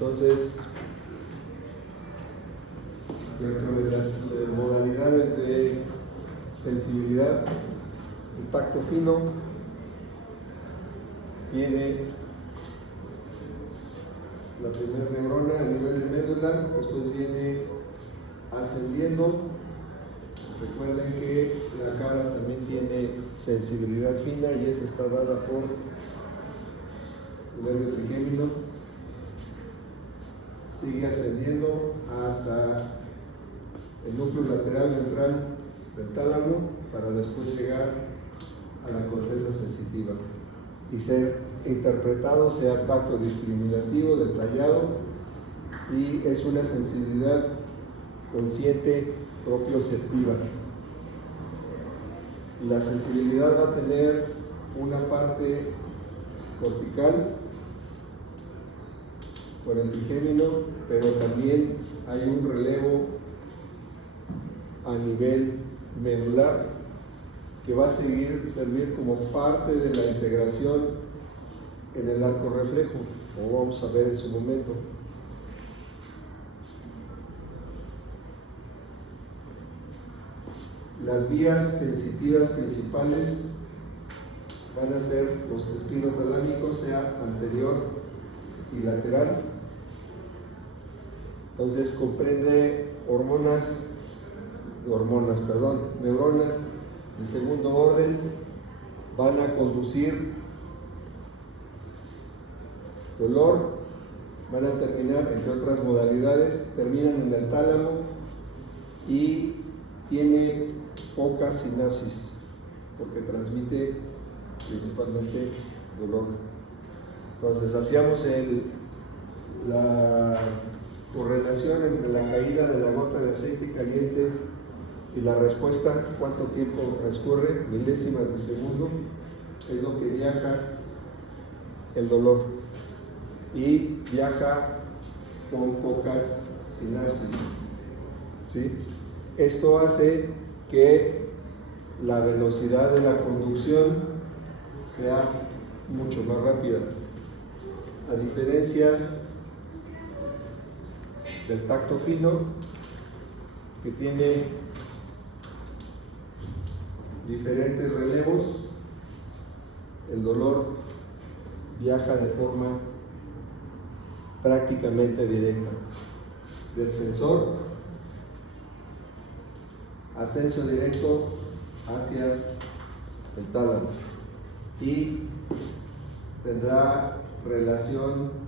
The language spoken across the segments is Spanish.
Entonces, dentro de las modalidades de sensibilidad, el tacto fino tiene la primera neurona a nivel de médula, después viene ascendiendo. Recuerden que la cara también tiene sensibilidad fina y esa está dada por el nervio trigémino. Sigue ascendiendo hasta el núcleo lateral ventral del tálamo para después llegar a la corteza sensitiva y ser interpretado, sea tacto discriminativo, detallado, y es una sensibilidad consciente propioceptiva. La sensibilidad va a tener una parte cortical por el trigémino, pero también hay un relevo a nivel medular que va a servir como parte de la integración en el arco reflejo, como vamos a ver en su momento. Las vías sensitivas principales van a ser los espinotalámicos, sea anterior y lateral. Entonces comprende neuronas de segundo orden, van a conducir dolor, van a terminar, entre otras modalidades, terminan en el tálamo y tiene poca sinapsis porque transmite principalmente dolor. Entonces hacíamos la correlación entre la caída de la gota de aceite caliente y la respuesta, cuánto tiempo transcurre, milésimas de segundo, es lo que viaja el dolor y viaja con pocas sinapsis, ¿sí? Esto hace que la velocidad de la conducción sea mucho más rápida, a diferencia del tacto fino, que tiene diferentes relevos. El dolor viaja de forma prácticamente directa del sensor, ascenso directo hacia el tálamo, y tendrá relación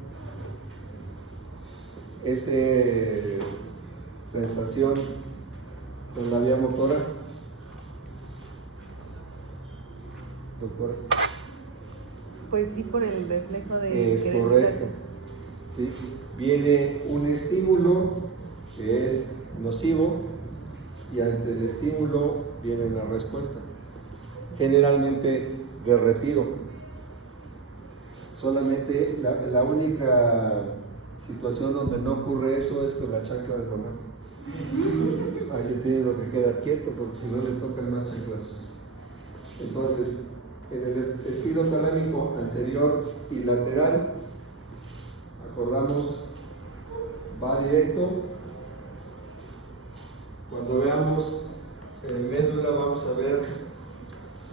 esa sensación con la vía motora. Doctora. Pues sí, por el reflejo de... Es correcto. ¿Sí? Viene un estímulo que es nocivo y ante el estímulo viene una respuesta, generalmente de retiro. Solamente la única situación donde no ocurre eso es con la chancla de mamá. Ahí se tiene lo que quedar quieto porque si no le tocan más chanclazos. Entonces, en el espino talámico anterior y lateral, acordamos, va directo. Cuando veamos médula vamos a ver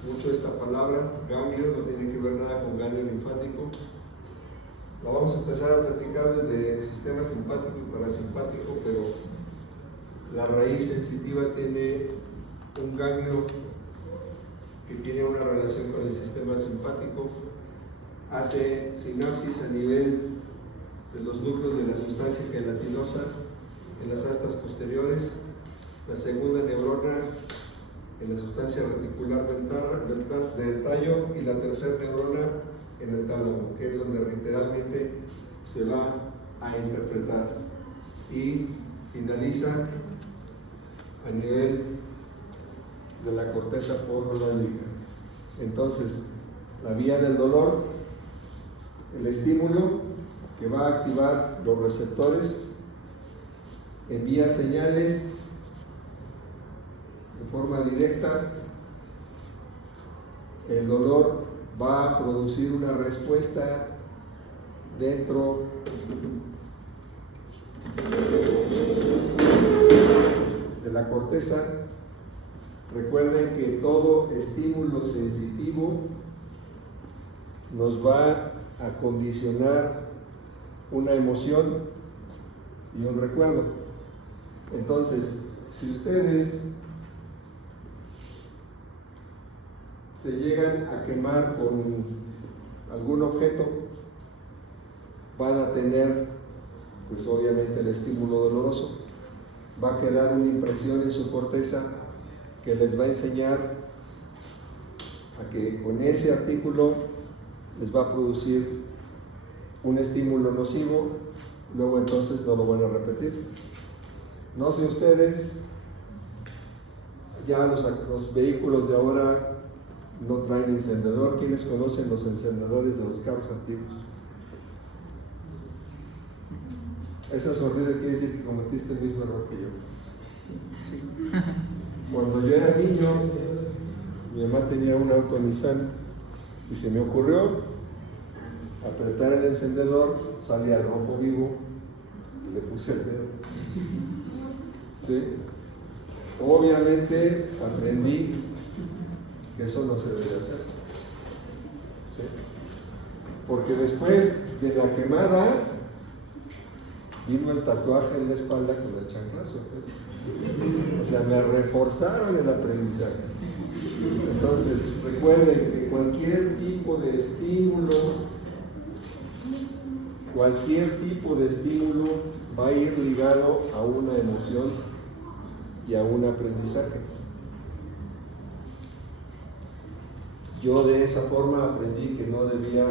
mucho esta palabra, ganglio, no tiene que ver nada con ganglio linfático. La vamos a empezar a platicar desde el sistema simpático y parasimpático, pero la raíz sensitiva tiene un ganglio que tiene una relación con el sistema simpático, hace sinapsis a nivel de los núcleos de la sustancia gelatinosa en las astas posteriores, la segunda neurona en la sustancia reticular del tallo y la tercera neurona en el tálamo, que es donde literalmente se va a interpretar, y finaliza a nivel de la corteza porológica. Entonces, la vía del dolor, el estímulo que va a activar los receptores, envía señales de forma directa, el dolor va a producir una respuesta dentro de la corteza. Recuerden que todo estímulo sensitivo nos va a condicionar una emoción y un recuerdo. Entonces, si ustedes se llegan a quemar con algún objeto, van a tener, pues obviamente, el estímulo doloroso. Va a quedar una impresión en su corteza que les va a enseñar a que con ese artículo les va a producir un estímulo nocivo, luego entonces no lo van a repetir. No sé ustedes, ya los vehículos de ahora no traen encendedor. ¿Quiénes conocen los encendedores de los carros antiguos? Esa sonrisa quiere decir que cometiste el mismo error que yo. Cuando yo era niño, mi mamá tenía un auto Nissan y se me ocurrió apretar el encendedor, salía rojo vivo y le puse el dedo. ¿Sí? Obviamente aprendí que eso no se debe hacer. ¿Sí? Porque después de la quemada vino el tatuaje en la espalda con el chanclazo. Pues. O sea, me reforzaron el aprendizaje. Entonces, recuerden que cualquier tipo de estímulo va a ir ligado a una emoción y a un aprendizaje. Yo de esa forma aprendí que no debía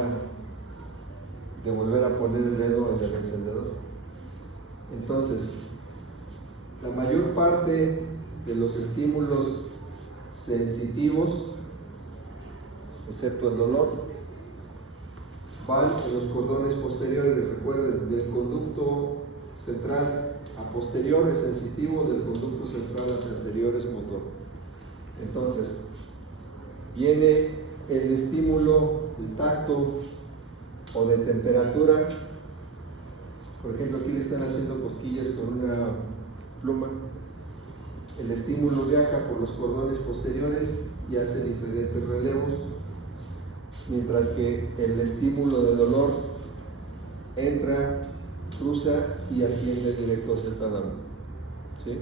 de volver a poner el dedo en el encendedor. Entonces, la mayor parte de los estímulos sensitivos, excepto el dolor, van en los cordones posteriores. Recuerden, del conducto central a posterior es sensitivo, del conducto central a anterior es motor. Entonces, viene el estímulo de tacto o de temperatura. Por ejemplo, aquí le están haciendo cosquillas con una pluma. El estímulo viaja por los cordones posteriores y hace diferentes relevos, mientras que el estímulo de dolor entra, cruza y asciende directo hacia el tálamo. ¿Sí?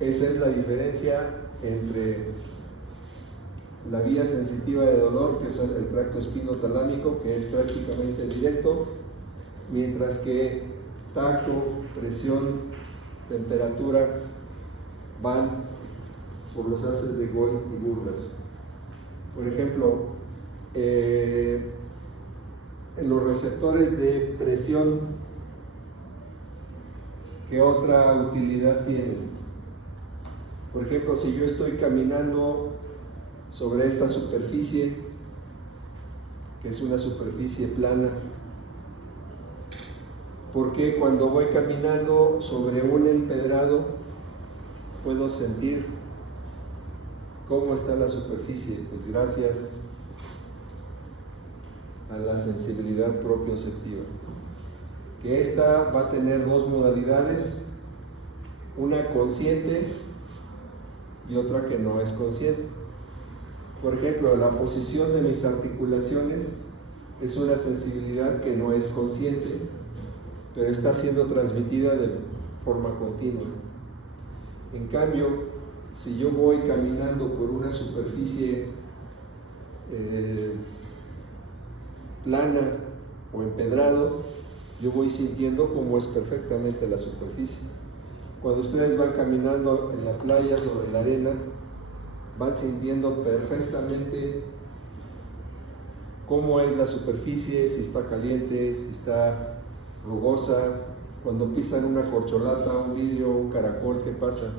Esa es la diferencia entre la vía sensitiva de dolor, que es el tracto espinotalámico, que es prácticamente directo, mientras que tacto, presión, temperatura van por los haces de Goy y Burdas. Por ejemplo, en los receptores de presión, ¿qué otra utilidad tienen? Por ejemplo, si yo estoy caminando sobre esta superficie, que es una superficie plana, ¿por qué cuando voy caminando sobre un empedrado puedo sentir cómo está la superficie? Pues gracias a la sensibilidad propioceptiva, que esta va a tener dos modalidades, una consciente y otra que no es consciente. Por ejemplo, la posición de mis articulaciones es una sensibilidad que no es consciente, pero está siendo transmitida de forma continua. En cambio, si yo voy caminando por una superficie plana o empedrado, yo voy sintiendo cómo es perfectamente la superficie. Cuando ustedes van caminando en la playa sobre la arena, van sintiendo perfectamente cómo es la superficie, si está caliente, si está rugosa. Cuando pisan una corcholata, un vidrio, un caracol, ¿qué pasa?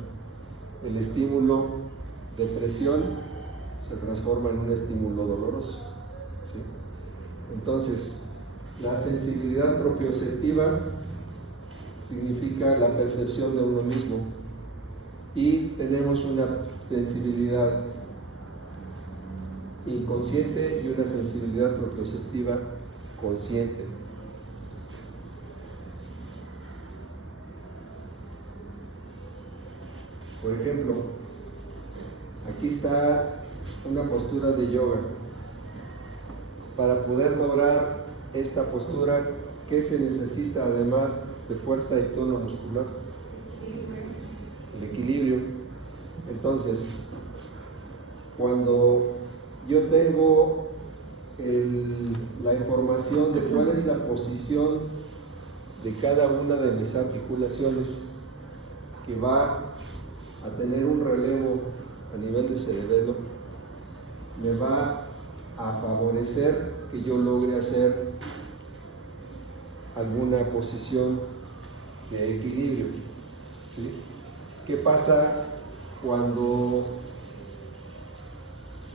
El estímulo de presión se transforma en un estímulo doloroso. ¿Sí? Entonces, la sensibilidad propioceptiva significa la percepción de uno mismo, y tenemos una sensibilidad inconsciente y una sensibilidad propioceptiva consciente. Por ejemplo, aquí está una postura de yoga. Para poder lograr esta postura, ¿qué se necesita además de fuerza y tono muscular? El equilibrio. Entonces, cuando yo tengo la información de cuál es la posición de cada una de mis articulaciones, que va a tener un relevo a nivel de cerebelo, me va a favorecer que yo logre hacer alguna posición de equilibrio. ¿Sí? ¿Qué pasa cuando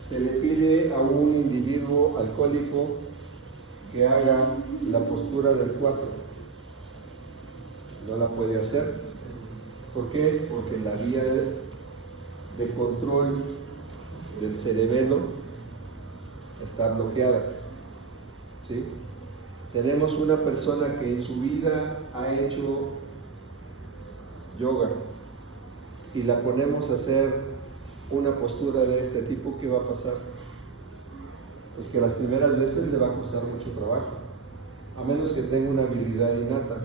se le pide a un individuo alcohólico que haga la postura del 4? No la puede hacer. ¿Por qué? Porque la vía de control del cerebelo está bloqueada. ¿Sí? Tenemos una persona que en su vida ha hecho yoga y la ponemos a hacer una postura de este tipo. ¿Qué va a pasar? Es que las primeras veces le va a costar mucho trabajo, a menos que tenga una habilidad innata.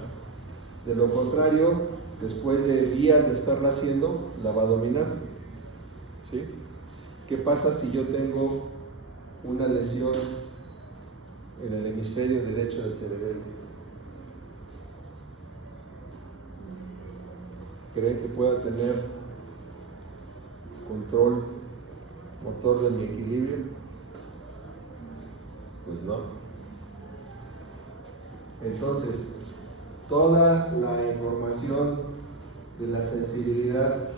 De lo contrario, después de días de estarla haciendo, la va a dominar. ¿Sí? ¿Qué pasa si yo tengo una lesión en el hemisferio derecho del cerebelo? ¿Creen que pueda tener control motor de mi equilibrio? Pues no. Entonces, toda la información de la sensibilidad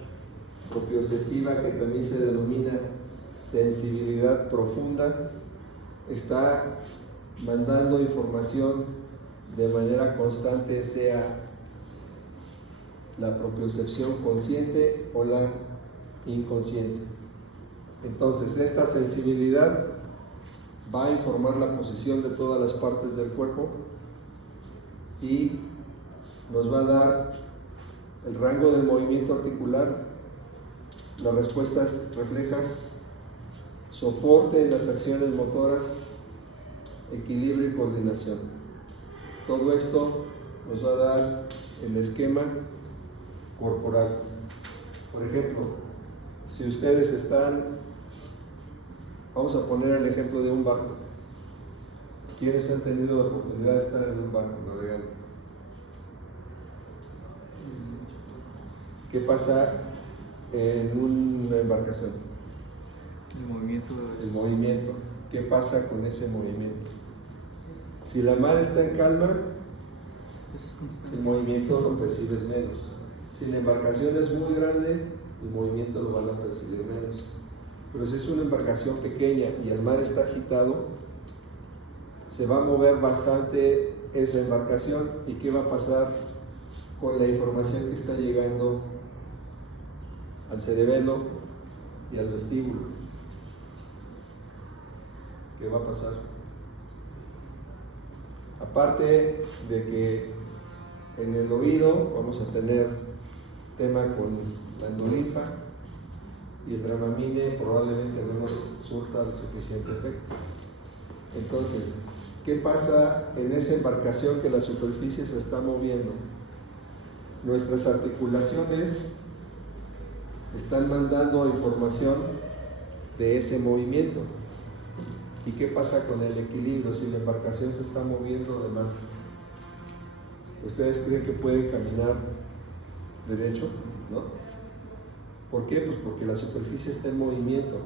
propioceptiva, que también se denomina sensibilidad profunda, está mandando información de manera constante, sea la propiocepción consciente o la inconsciente. Entonces, esta sensibilidad va a informar la posición de todas las partes del cuerpo y nos va a dar el rango del movimiento articular, las respuestas reflejas, soporte en las acciones motoras, equilibrio y coordinación. Todo esto nos va a dar el esquema corporal. Por ejemplo, si ustedes están, vamos a poner el ejemplo de un barco. ¿Quiénes han tenido la oportunidad de estar en un barco navegando? ¿Qué pasa en una embarcación? El movimiento. ¿Qué pasa con ese movimiento? Si la mar está en calma, el movimiento lo percibes menos. Si la embarcación es muy grande, el movimiento lo van a percibir menos. Pero si es una embarcación pequeña y el mar está agitado, se va a mover bastante esa embarcación. ¿Y qué va a pasar con la información que está llegando al cerebelo y al vestíbulo? ¿Qué va a pasar? Aparte de que en el oído vamos a tener tema con la endolinfa, y el dramamine probablemente no nos surta el suficiente efecto. Entonces, ¿qué pasa en esa embarcación que la superficie se está moviendo? Nuestras articulaciones están mandando información de ese movimiento. ¿Y qué pasa con el equilibrio? Si la embarcación se está moviendo, además, ¿ustedes creen que pueden caminar derecho? ¿No? ¿Por qué? Pues porque la superficie está en movimiento.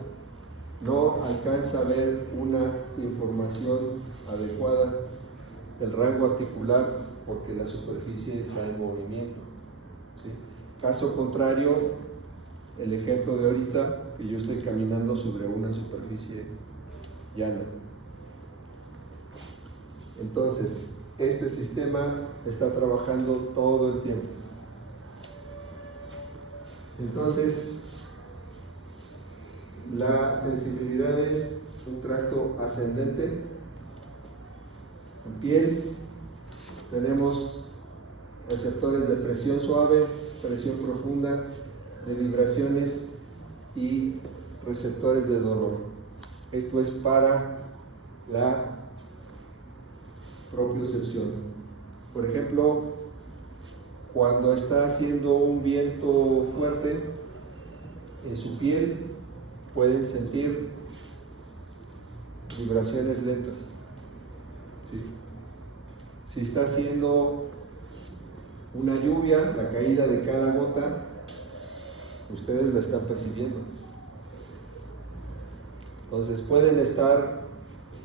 No alcanza a ver una información adecuada del rango articular porque la superficie está en movimiento. ¿Sí? Caso contrario, el ejemplo de ahorita, que yo estoy caminando sobre una superficie llana. Entonces, este sistema está trabajando todo el tiempo. Entonces, la sensibilidad es un tracto ascendente. En piel tenemos receptores de presión suave, presión profunda de vibraciones y receptores de dolor. Esto es para la propiocepción. Por ejemplo, cuando está haciendo un viento fuerte en su piel, pueden sentir vibraciones lentas. ¿Sí? Si está haciendo una lluvia, la caída de cada gota, ustedes la están percibiendo. Entonces pueden estar,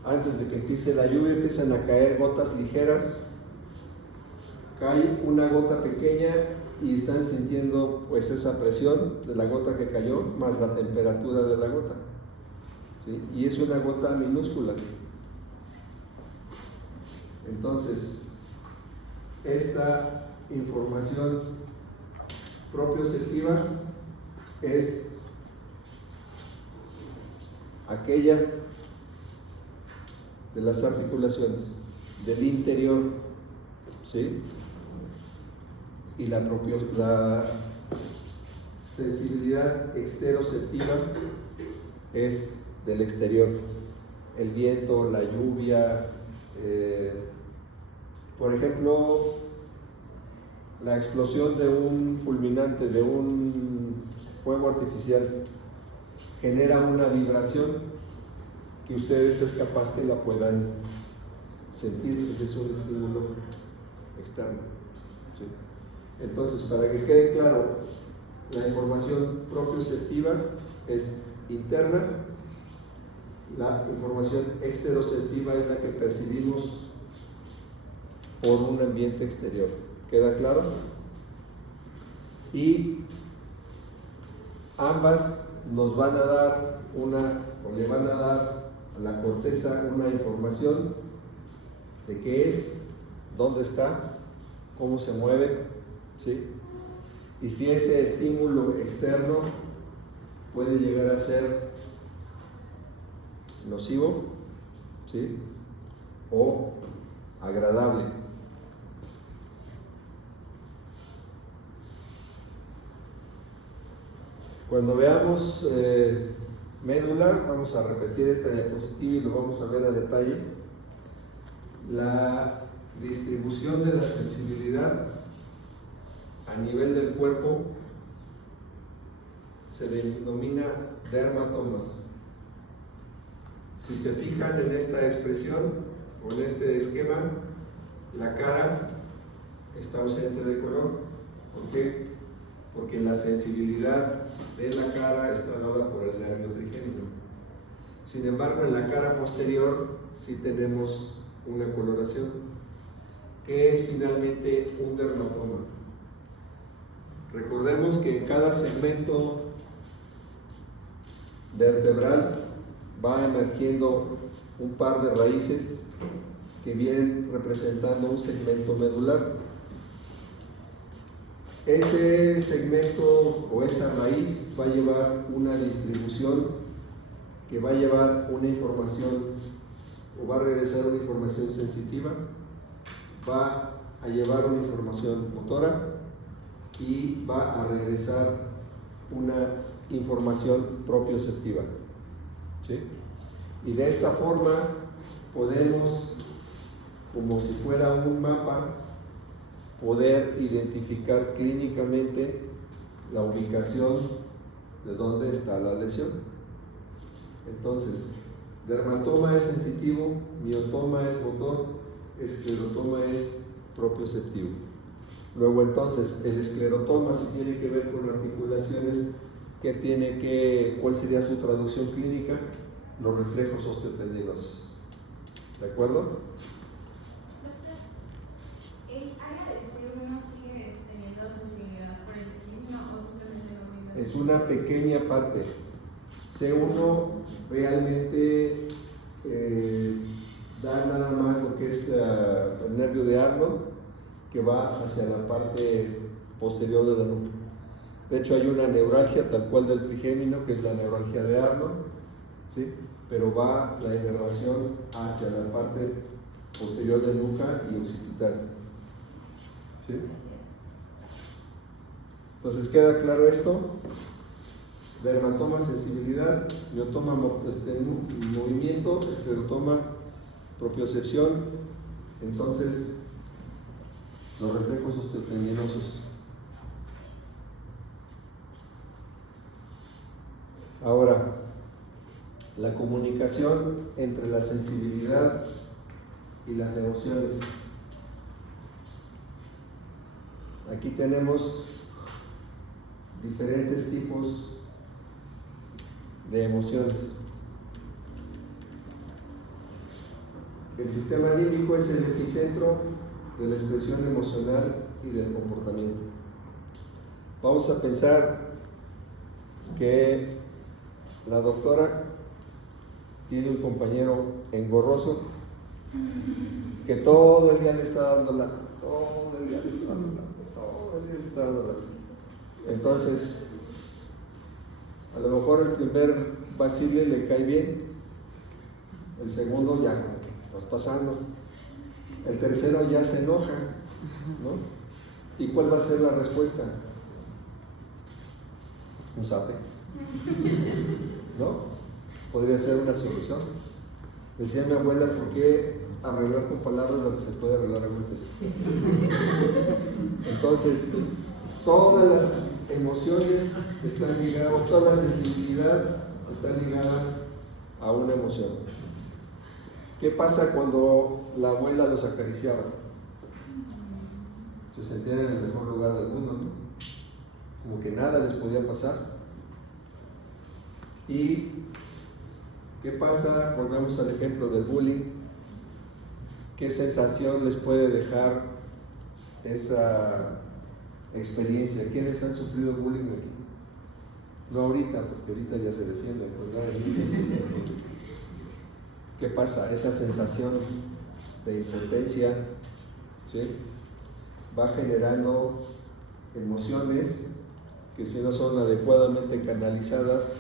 antes de que empiece la lluvia, empiezan a caer gotas ligeras, cae una gota pequeña y están sintiendo pues esa presión de la gota que cayó más la temperatura de la gota. ¿Sí? Y es una gota minúscula. Entonces, esta información propioceptiva es aquella de las articulaciones, del interior, ¿sí? Y la sensibilidad exteroceptiva es del exterior, el viento, la lluvia, por ejemplo, la explosión de un fulminante, de un fuego artificial, genera una vibración que ustedes es capaz que la puedan sentir. Ese es un estímulo externo. ¿Sí? Entonces, para que quede claro, la información propioceptiva es interna, la información exteroceptiva es la que percibimos por un ambiente exterior. ¿Queda claro? Y ambas nos van a dar le van a dar a la corteza una información de qué es, dónde está, cómo se mueve, ¿sí? Y si ese estímulo externo puede llegar a ser nocivo, ¿sí? O agradable. Cuando veamos médula, vamos a repetir esta diapositiva y lo vamos a ver a detalle. La distribución de la sensibilidad a nivel del cuerpo se denomina dermatomas. Si se fijan en esta expresión o en este esquema, la cara está ausente de color. ¿Por qué? Porque la sensibilidad de la cara está dada por el nervio trigémino. Sin embargo, en la cara posterior sí tenemos una coloración, que es finalmente un dermatoma. Recordemos que en cada segmento vertebral va emergiendo un par de raíces que vienen representando un segmento medular. Ese segmento o esa raíz va a llevar una distribución que va a llevar una información o va a regresar una información sensitiva, va a llevar una información motora y va a regresar una información propioceptiva. ¿Sí? Y de esta forma podemos, como si fuera un mapa, poder identificar clínicamente la ubicación de dónde está la lesión. Entonces, dermatoma es sensitivo, miotoma es motor, esclerotoma es propioceptivo. Luego entonces, el esclerotoma si tiene que ver con articulaciones, ¿cuál sería su traducción clínica? Los reflejos osteotendinosos. ¿De acuerdo? ¿El área del C1 sigue teniendo sensibilidad por el trigémino o simplemente no me? Es una pequeña parte. C1 realmente da nada más lo que es el nervio de Arnold, que va hacia la parte posterior de la nuca. De hecho, hay una neuralgia tal cual del trigémino, que es la neuralgia de Arnold, ¿sí? Pero va la inervación hacia la parte posterior de nuca y occipital. ¿Sí? Entonces, ¿queda claro esto? Dermatoma, sensibilidad, miotoma, movimiento, esclerotoma, propiocepción. Entonces, los reflejos osteotendinosos. Ahora, la comunicación entre la sensibilidad y las emociones. Aquí tenemos diferentes tipos de emociones. El sistema límbico es el epicentro de la expresión emocional y del comportamiento. Vamos a pensar que la doctora tiene un compañero engorroso que todo el día le está dando lata, todo el día le está dando lata, todo el día le está dando lata. Entonces, a lo mejor el primer vacile le cae bien, el segundo ya como que te estás pasando, el tercero ya se enoja, ¿no? ¿Y cuál va a ser la respuesta? Un zape, ¿no? Podría ser una solución. Decía mi abuela, ¿por qué arreglar con palabras lo que se puede arreglar a golpes? Entonces, todas las emociones están ligadas, toda la sensibilidad está ligada a una emoción. ¿Qué pasa cuando la abuela los acariciaba? Se sentían en el mejor lugar del mundo, ¿no? Como que nada les podía pasar. ¿Y qué pasa? Volvemos al ejemplo del bullying. ¿Qué sensación les puede dejar esa experiencia? ¿Quiénes han sufrido bullying aquí? No ahorita, porque ahorita ya se defienden, ¿verdad? ¿Qué pasa? Esa sensación de impotencia, ¿sí? Va generando emociones que, si no son adecuadamente canalizadas,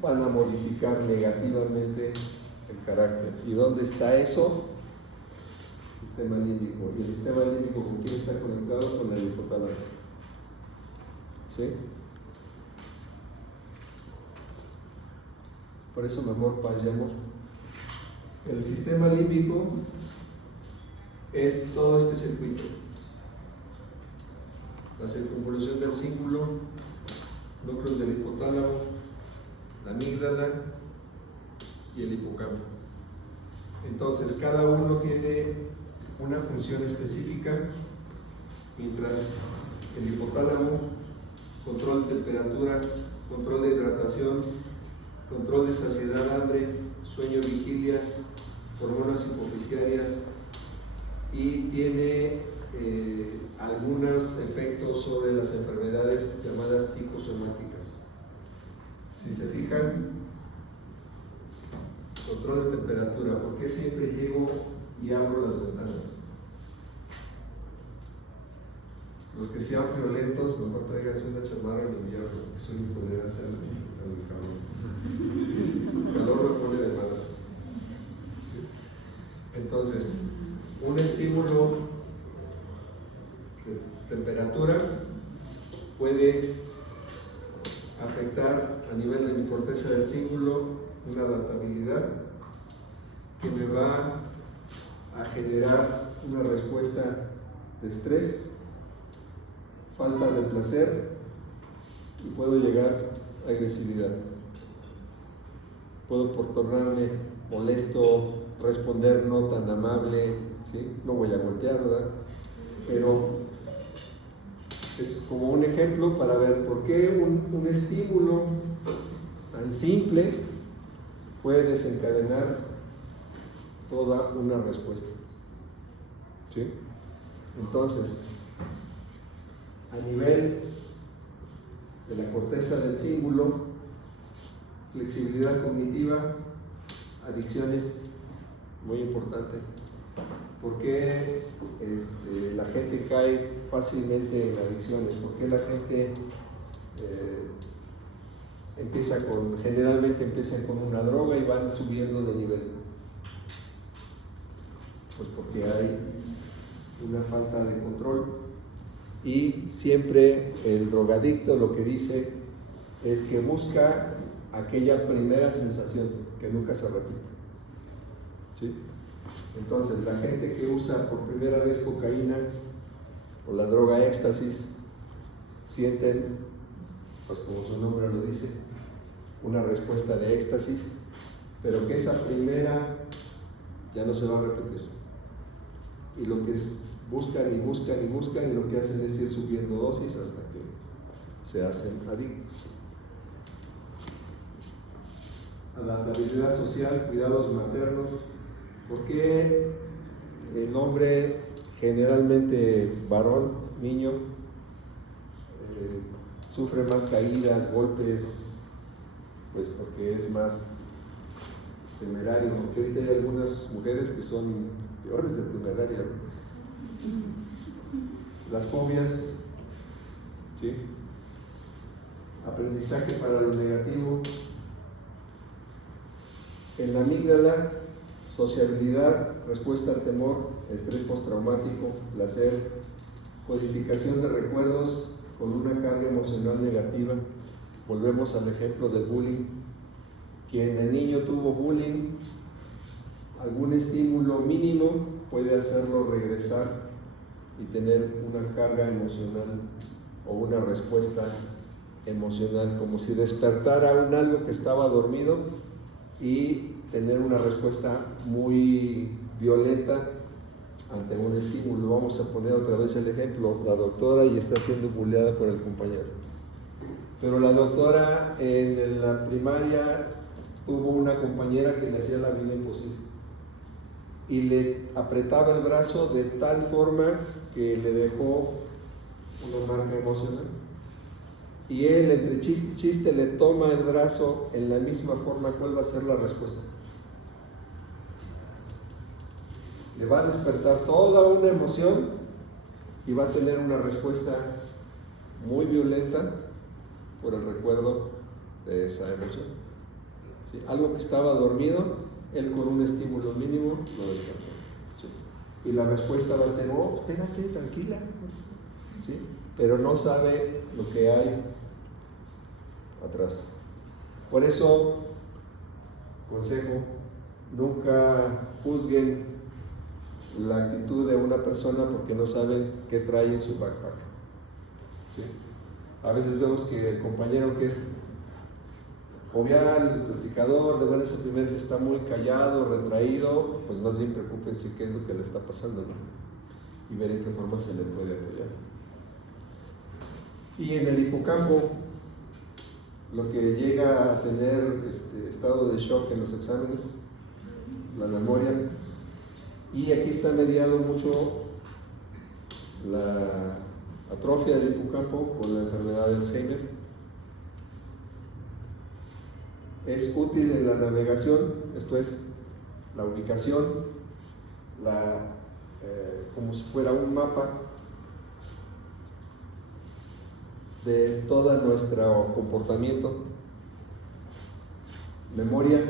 van a modificar negativamente el carácter. ¿Y dónde está eso? Sistema límbico. ¿Y el sistema límbico con quién está conectado? Con el hipotálamo. ¿Sí? Por eso, mi amor, paz y amor. El sistema límbico es todo este circuito. La circunvolución del cíngulo, núcleos del hipotálamo, la amígdala y el hipocampo. Entonces, cada uno tiene una función específica, mientras el hipotálamo, control de temperatura, control de hidratación, control de saciedad, hambre, sueño, vigilia, hormonas hipoficiarias, y tiene algunos efectos sobre las enfermedades llamadas psicosomáticas. Si se fijan, control de temperatura. ¿Por qué siempre llego y abro las ventanas? Los que sean violentos, mejor tráiganse una chamarra en invierno, porque soy intolerante al calor. El calor me pone de malas. Entonces, un estímulo de temperatura puede afectar a nivel de mi corteza del cíngulo una adaptabilidad que me va a generar una respuesta de estrés, falta de placer, y puedo llegar a agresividad. Puedo tornarme molesto, responder no tan amable, ¿sí? No voy a golpear, ¿verdad? Pero es como un ejemplo para ver por qué un estímulo tan simple puede desencadenar toda una respuesta, ¿sí? Entonces, a nivel de la corteza del cíngulo, flexibilidad cognitiva, adicciones, muy importante. ¿Por qué la gente cae fácilmente en adicciones? ¿Por qué la gente generalmente empiezan con una droga y van subiendo de nivel? Pues porque hay una falta de control. Y siempre el drogadicto lo que dice es que busca aquella primera sensación que nunca se repite. ¿Sí? Entonces, la gente que usa por primera vez cocaína o la droga éxtasis sienten, pues como su nombre lo dice, una respuesta de éxtasis, pero que esa primera ya no se va a repetir. Y lo que buscan y buscan y buscan, y lo que hacen es ir subiendo dosis hasta que se hacen adictos. Adaptabilidad social, cuidados maternos. ¿Por qué el hombre, generalmente varón, niño, sufre más caídas, golpes? Pues porque es más temerario, porque ahorita hay algunas mujeres que son peores de temerarias, ¿no? Las fobias, ¿sí? Aprendizaje para lo negativo. En la amígdala, sociabilidad, respuesta al temor, estrés postraumático, placer, codificación de recuerdos con una carga emocional negativa. Volvemos al ejemplo del bullying. Quien de niño tuvo bullying, algún estímulo mínimo puede hacerlo regresar y tener una carga emocional o una respuesta emocional, como si despertara un algo que estaba dormido y tener una respuesta muy violenta ante un estímulo. Vamos a poner otra vez el ejemplo: la doctora y está siendo bulleada por el compañero, pero la doctora en la primaria tuvo una compañera que le hacía la vida imposible y le apretaba el brazo de tal forma que le dejó una marca emocional, y él entre chiste y chiste le toma el brazo en la misma forma. ¿Cuál va a ser la respuesta? Le va a despertar toda una emoción y va a tener una respuesta muy violenta por el recuerdo de esa emoción. ¿Sí? Algo que estaba dormido, él con un estímulo mínimo lo despertó. ¿Sí? Y la respuesta va a ser: oh, espérate, tranquila. ¿Sí? Pero no sabe lo que hay atrás. Por eso, consejo: nunca juzguen la actitud de una persona porque no saben qué trae en su backpack. ¿Sí? A veces vemos que el compañero que es jovial, platicador, de buenas a primeras está muy callado, retraído, pues más bien preocúpense qué es lo que le está pasando, ¿no? Y ver en qué forma se le puede apoyar. Y en el hipocampo, lo que llega a tener estado de shock en los exámenes, la memoria, y aquí está mediado mucho la atrofia del hipocampo con la enfermedad de Alzheimer. Es útil en la navegación, esto es la ubicación, como si fuera un mapa de todo nuestro comportamiento. Memoria,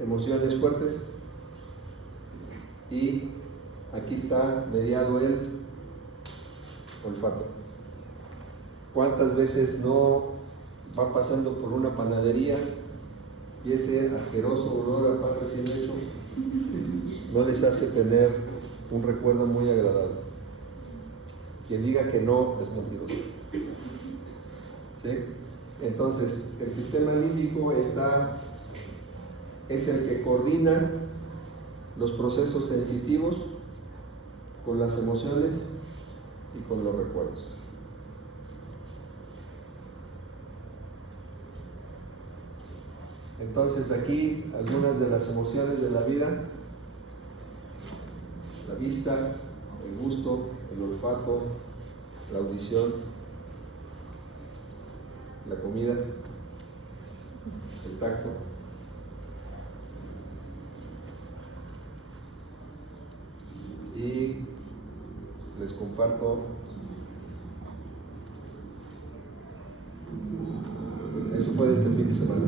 emociones fuertes, y aquí está mediado el olfato. ¿Cuántas veces no va pasando por una panadería y ese asqueroso olor a pan recién hecho no les hace tener un recuerdo muy agradable? Quien diga que no es mentiroso. ¿Sí? Entonces, el sistema límbico es el que coordina los procesos sensitivos con las emociones y con los recuerdos. Entonces, aquí algunas de las emociones de la vida: la vista, el gusto, el olfato, la audición, la comida, el tacto. Y les comparto eso fue de este fin de semana.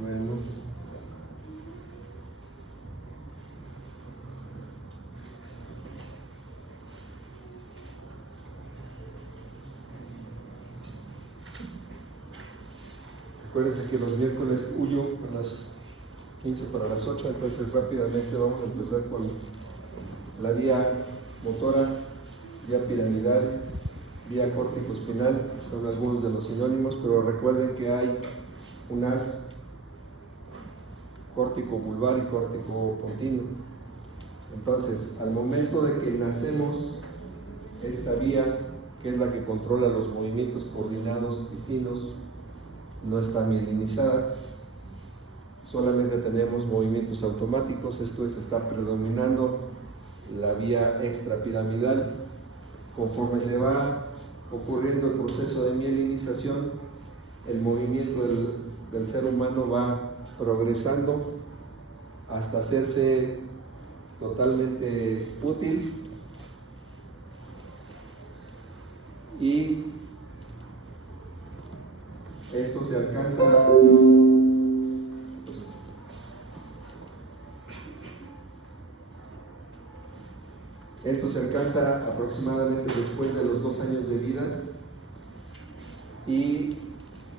Bueno. Acuérdense que los miércoles huyo a las 15 para las 8, entonces rápidamente vamos a empezar con la vía motora, vía piramidal, vía córtico-espinal. Son algunos de los sinónimos, pero recuerden que hay un as córtico vulvar y córtico pontino. Entonces, al momento de que nacemos, esta vía, que es la que controla los movimientos coordinados y finos, no está mielinizada, solamente tenemos movimientos automáticos. Esto es, está predominando la vía extrapiramidal. Conforme se va ocurriendo el proceso de mielinización, el movimiento del ser humano va progresando hasta hacerse totalmente útil, y esto se alcanza aproximadamente después de los 2 años de vida, y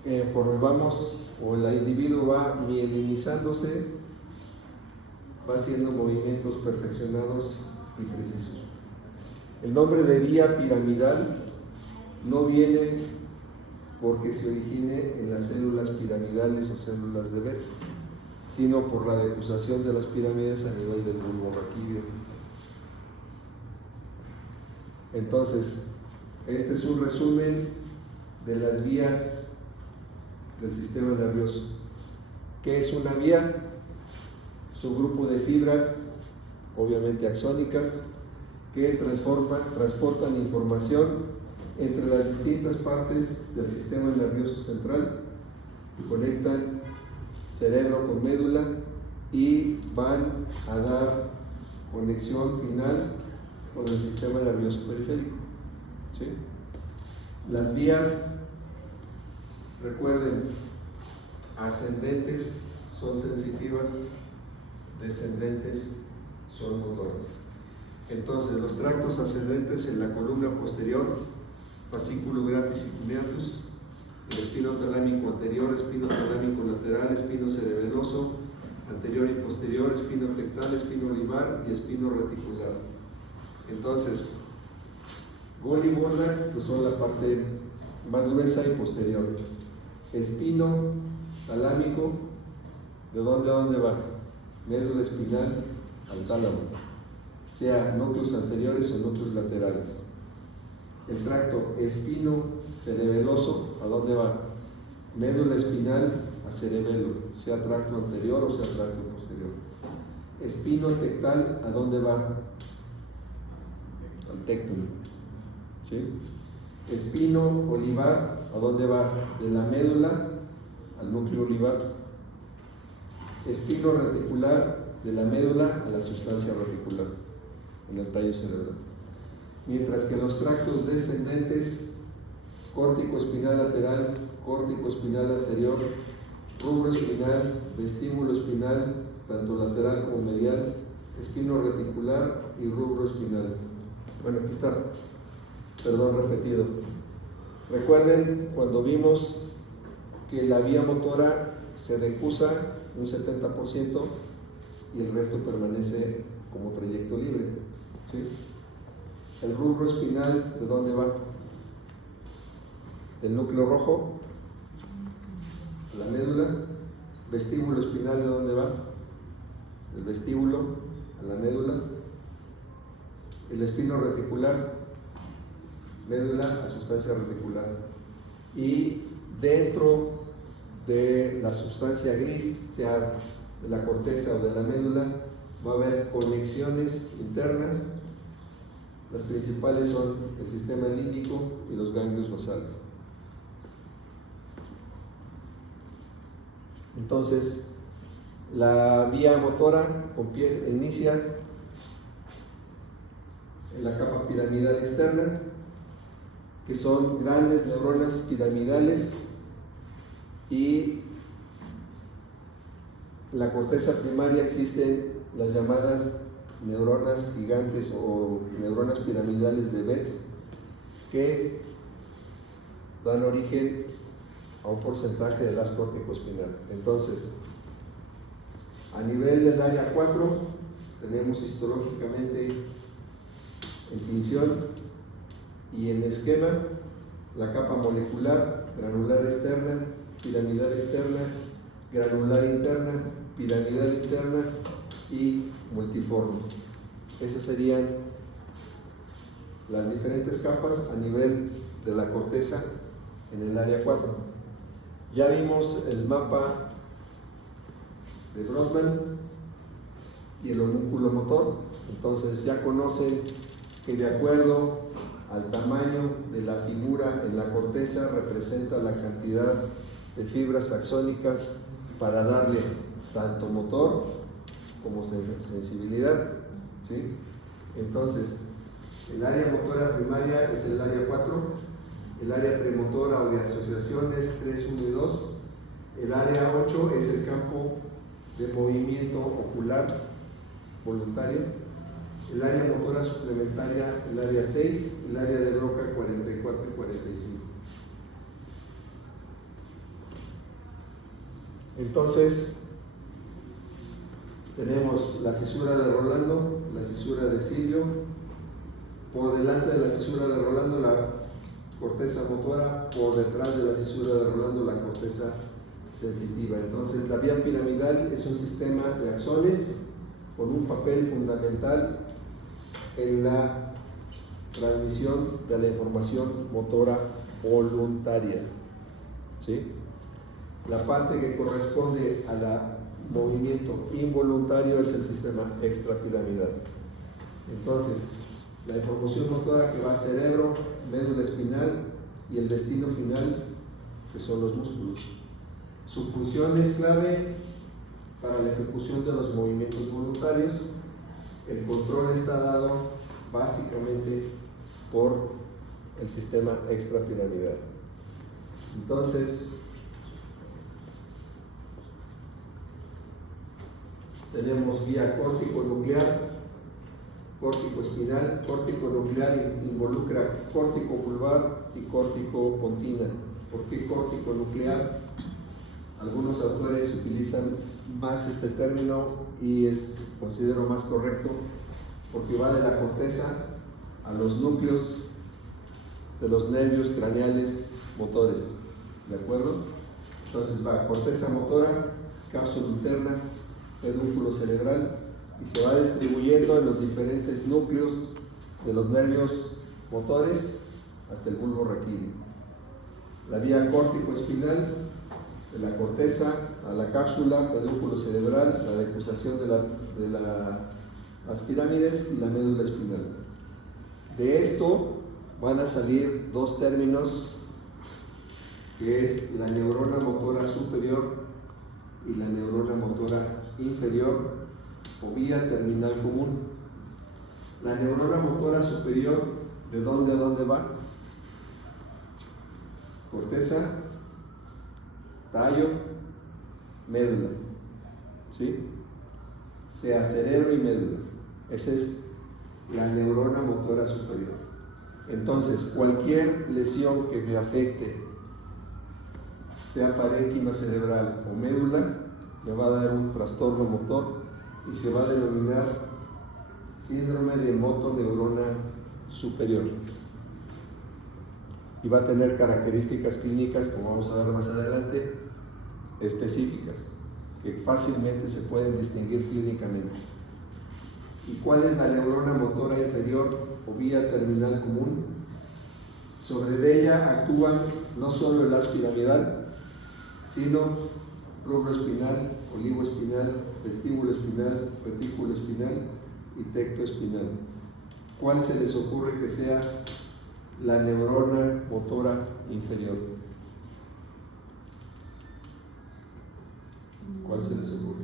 conforme vamos, o el individuo va mielinizándose, va haciendo movimientos perfeccionados y precisos. El nombre de vía piramidal no viene porque se origine en las células piramidales o células de Betz, sino por la decusación de las pirámides a nivel del bulbo raquídeo. Entonces, este es un resumen de las vías del sistema nervioso. ¿Qué es una vía? Es un grupo de fibras, obviamente axónicas, que transportan información entre las distintas partes del sistema nervioso central y conectan cerebro con médula y van a dar conexión final con el sistema nervioso periférico. ¿Sí? Las vías, recuerden, ascendentes son sensitivas, descendentes son motoras. Entonces, los tractos ascendentes en la columna posterior, fascículo gratis y cuneatus, el espino talámico anterior, espino talámico lateral, espino cerebeloso anterior y posterior, espino tectal, espino olivar y espino reticular. Entonces, gol y borda, pues son la parte más gruesa y posterior. Espino talámico, ¿de dónde a dónde va? Médula espinal al tálamo, sea núcleos anteriores o núcleos laterales. El tracto espino cerebeloso, ¿a dónde va? Médula espinal a cerebelo, sea tracto anterior o sea tracto posterior. Espino tectal, ¿a dónde va? Al tectum. ¿Sí? Espino olivar, ¿a dónde va? De la médula al núcleo olivar. Espino reticular, de la médula a la sustancia reticular, en el tallo cerebral. Mientras que los tractos descendentes, córtico espinal lateral, córtico espinal anterior, rubro espinal, vestíbulo espinal, tanto lateral como medial, espino reticular y rubro espinal. Bueno, aquí está, perdón, repetido. Recuerden cuando vimos que la vía motora se decusa un 70% y el resto permanece como trayecto libre. ¿Sí? El rubro espinal, ¿de dónde va? Del núcleo rojo, la médula. Vestíbulo espinal, ¿de dónde va? Del vestíbulo a la médula. El espino reticular, médula a sustancia reticular. Y dentro de la sustancia gris, sea de la corteza o de la médula, va a haber conexiones internas. Las principales son el sistema límbico y los ganglios basales. Entonces, la vía motora inicia en la capa piramidal externa, que son grandes neuronas piramidales, y la corteza primaria existen las llamadas neuronas gigantes o neuronas piramidales de Betz, que dan origen a un porcentaje del haz córtico-espinal. Entonces, a nivel del área 4, tenemos histológicamente en tinción y en esquema la capa molecular, granular externa, piramidal externa, granular interna, piramidal interna y multiforme. Esas serían las diferentes capas a nivel de la corteza en el área 4. Ya vimos el mapa de Brodmann y el homúnculo motor, entonces ya conocen que de acuerdo al tamaño de la figura en la corteza representa la cantidad de fibras axónicas para darle tanto motor como sensibilidad, ¿sí? Entonces, el área motora primaria es el área 4, el área premotora o de asociación es 3, 1 y 2, el área 8 es el campo de movimiento ocular voluntario, el área motora suplementaria el área 6, el área de Broca 44 y 45. Entonces, tenemos la cisura de Rolando, la cisura de Cilio, por delante de la cisura de Rolando la corteza motora, por detrás de la cisura de Rolando la corteza sensitiva. Entonces, la vía piramidal es un sistema de axones con un papel fundamental en la transmisión de la información motora voluntaria, ¿sí? La parte que corresponde al movimiento involuntario es el sistema extrapiramidal. Entonces, la información motora que va al cerebro, médula espinal y el destino final, que son los músculos. Su función es clave para la ejecución de los movimientos voluntarios. El control está dado básicamente por el sistema extrapiramidal. Entonces, tenemos vía córtico-nuclear, córtico-espinal. Córtico-nuclear involucra córtico-vulvar y córtico-pontina. ¿Por qué córtico-nuclear? Algunos autores utilizan más este término y considero más correcto porque va de la corteza a los núcleos de los nervios craneales motores, ¿de acuerdo? Entonces va corteza motora, cápsula interna, pedúnculo cerebral y se va distribuyendo en los diferentes núcleos de los nervios motores hasta el bulbo raquídeo. La vía córtico-espinal, de la corteza a la cápsula, pedúnculo cerebral, la decusación de las pirámides y la médula espinal. De esto van a salir dos términos, que es la neurona motora superior y la neurona motora inferior o vía terminal común. La neurona motora superior, ¿de dónde a dónde va? Corteza, tallo, médula, ¿sí? Sea cerebro y médula. Esa es la neurona motora superior. Entonces, cualquier lesión que me afecte, sea parénquima cerebral o médula, me va a dar un trastorno motor y se va a denominar síndrome de motoneurona superior. Y va a tener características clínicas, como vamos a ver más adelante, específicas, que fácilmente se pueden distinguir clínicamente. ¿Y cuál es la neurona motora inferior o vía terminal común? Sobre ella actúan no solo el haz piramidal, sino rubro espinal, olivo espinal, vestíbulo espinal, retículo espinal y tecto espinal. ¿Cuál se les ocurre que sea la neurona motora inferior? ¿Cuál se les ocurre?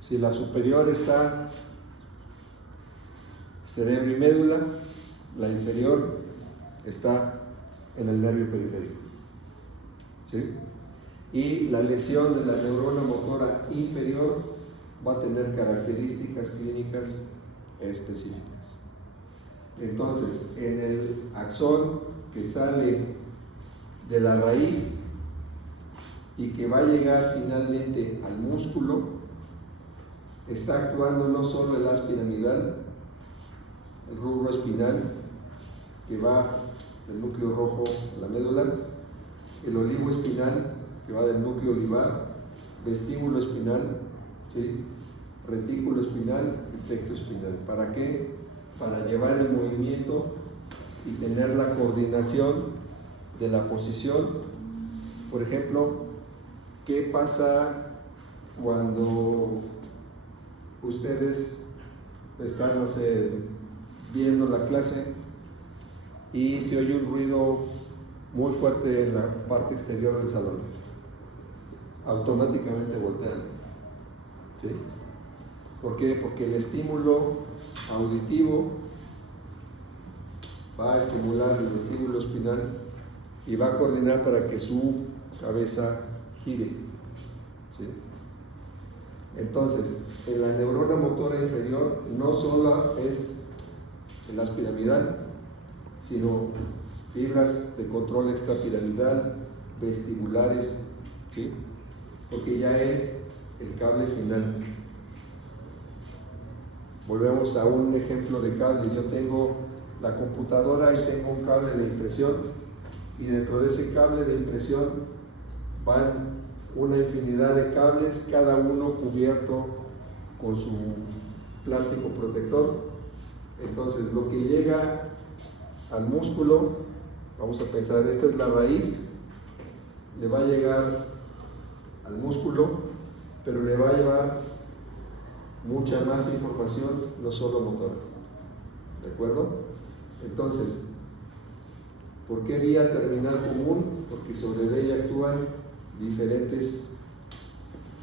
Si la superior está cerebro y médula, la inferior está en el nervio periférico. ¿Sí? Y la lesión de la neurona motora inferior va a tener características clínicas específicas. Entonces, en el axón que sale de la raíz y que va a llegar finalmente al músculo, está actuando no solo el haz piramidal, el rubro espinal que va del núcleo rojo a la médula, el olivo espinal que va del núcleo olivar, vestíbulo espinal, ¿sí? Retículo espinal y pecto espinal. ¿Para qué? Para llevar el movimiento y tener la coordinación de la posición. Por ejemplo, ¿qué pasa cuando ustedes están, no sé, viendo la clase y se oye un ruido muy fuerte en la parte exterior del salón? Automáticamente voltean, ¿sí? ¿Por qué? Porque el estímulo auditivo va a estimular el vestíbulo espinal y va a coordinar para que su cabeza gire, ¿sí? Entonces, en la neurona motora inferior no solo es el haz piramidal, sino fibras de control extrapiramidal, vestibulares, ¿sí? Porque ya es el cable final. Volvemos a un ejemplo de cable. Yo tengo la computadora y tengo un cable de impresión, y dentro de ese cable de impresión van una infinidad de cables, cada uno cubierto con su plástico protector. Entonces, lo que llega al músculo, vamos a pensar, esta es la raíz, le va a llegar al músculo, pero le va a llevar mucha más información, no solo motora. ¿De acuerdo? Entonces, ¿por qué vía terminal común? Porque sobre ella actúan diferentes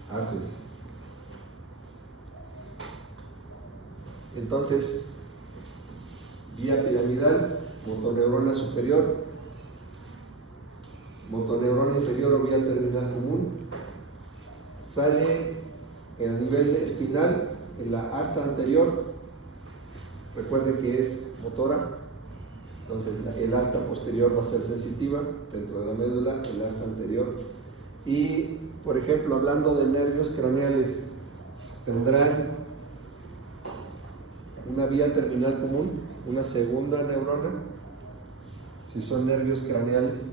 haces. Entonces, vía piramidal, motoneurona superior, motoneurona inferior o vía terminal común, sale en el nivel espinal, en la asta anterior. Recuerden que es motora, entonces el asta posterior va a ser sensitiva dentro de la médula, el asta anterior. Y, por ejemplo, hablando de nervios craneales, tendrán una vía terminal común, una segunda neurona, si son nervios craneales.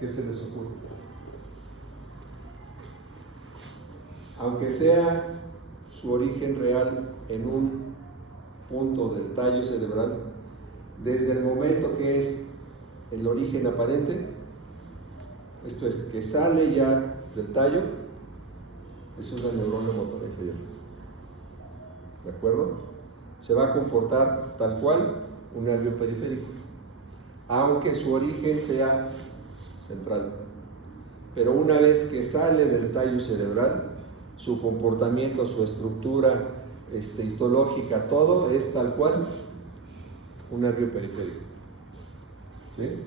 ¿Qué se les ocurre? Aunque sea su origen real en un punto del tallo cerebral, desde el momento que es el origen aparente, esto es, que sale ya del tallo, es una neurona motora inferior. ¿De acuerdo? Se va a comportar tal cual un nervio periférico, aunque su origen sea central. Pero una vez que sale del tallo cerebral, su comportamiento, su estructura histológica, todo es tal cual un nervio periférico, ¿sí?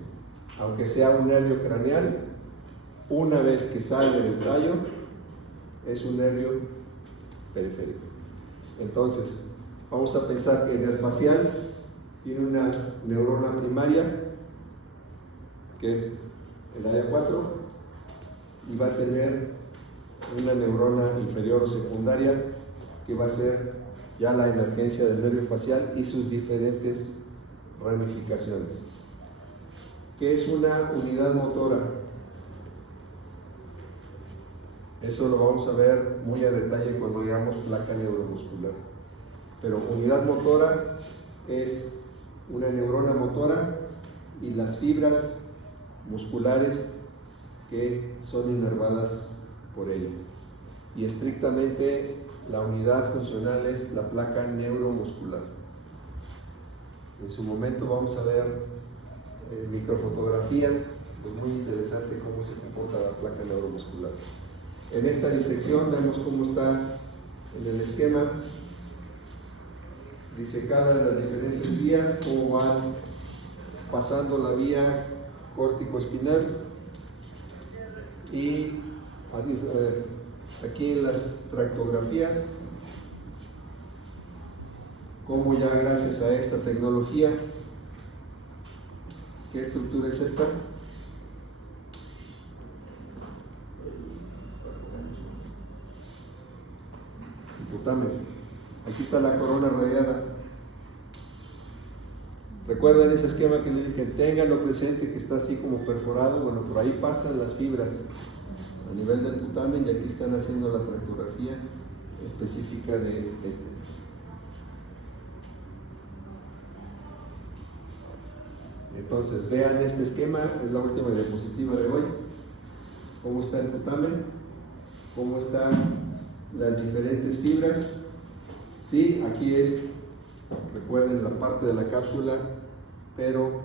Aunque sea un nervio craneal, una vez que sale del tallo es un nervio periférico. Entonces, vamos a pensar que en el facial tiene una neurona primaria, que es el área 4, y va a tener una neurona inferior o secundaria, que va a ser ya la emergencia del nervio facial y sus diferentes ramificaciones. ¿Qué es una unidad motora? Eso lo vamos a ver muy a detalle cuando veamos placa neuromuscular. Pero unidad motora es una neurona motora y las fibras musculares que son inervadas por ella. Y estrictamente la unidad funcional es la placa neuromuscular. En su momento vamos a ver microfotografías, pues muy interesante cómo se comporta la placa neuromuscular. En esta disección vemos cómo está en el esquema disecada de las diferentes vías, cómo van pasando la vía córtico-espinal, y aquí en las tractografías, cómo ya gracias a esta tecnología, ¿qué estructura es esta? Putamen. Aquí está la corona radiada. ¿Recuerdan ese esquema que les dije? Ténganlo presente, que está así como perforado. Bueno, por ahí pasan las fibras a nivel del putamen, y aquí están haciendo la tractografía específica de este. Entonces, vean este esquema, es la última diapositiva de hoy. Cómo está el putamen, cómo están las diferentes fibras. Sí, aquí es, recuerden, la parte de la cápsula, pero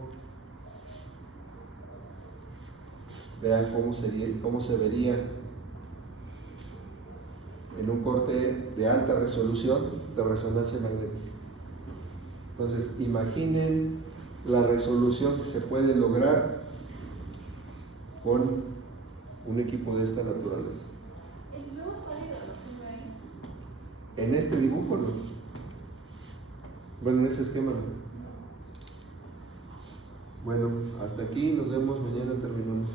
vean cómo se vería en un corte de alta resolución de resonancia magnética. Entonces, imaginen la resolución que se puede lograr con un equipo de esta naturaleza. ¿El globo pálido lo sube ahí? En este dibujo, ¿no? Bueno, en ese esquema, ¿no? Bueno, hasta aquí, nos vemos, mañana terminamos.